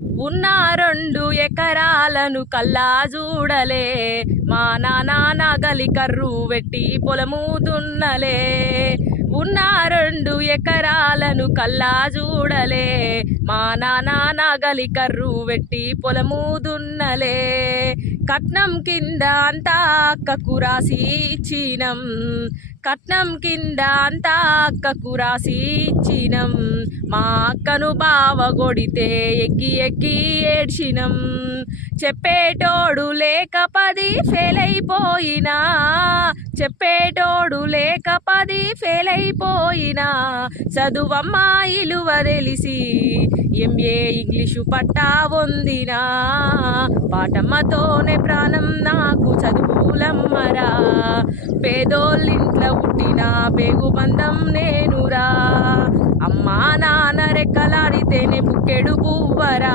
ఉన్న 2 ఎకరాలను కల్లా చూడలే, మా నాన్న నాగలి కర్రు వెట్టి పొలము దున్నలే. ఉన్న 2 ఎకరాలను కల్లా చూడలే, మా నాన్న నాగలి కర్రు వెట్టి పొలము దున్నలే. కట్నం కింద అంతా అక్కకు రాసి ఇచ్చినం, కట్నం కింద అంతా అక్కకు రాసి ఇచ్చినం. మా అక్కను బావ కొడితే ఎక్కి ఎక్కి ఏడ్చినం. చెప్పేటోడు లేక 10 ఫెయిల్ అయిపోయినా, చెప్పేటోడు లేక 10 ఫెయిల్ అయిపోయినా. చదువమ్మా ఇలువ తెలిసి MA ఇంగ్లీషు పట్టా పొందినా. పాటమ్మతోనే ప్రాణం నాకు చదువులమ్మరా, పేదోళ్ళింట్లో పుట్టిన పేగు బంధం నేనురా. అమ్మా నాన్న రెక్కలాడితేనే బుక్కెడు పువ్వరా.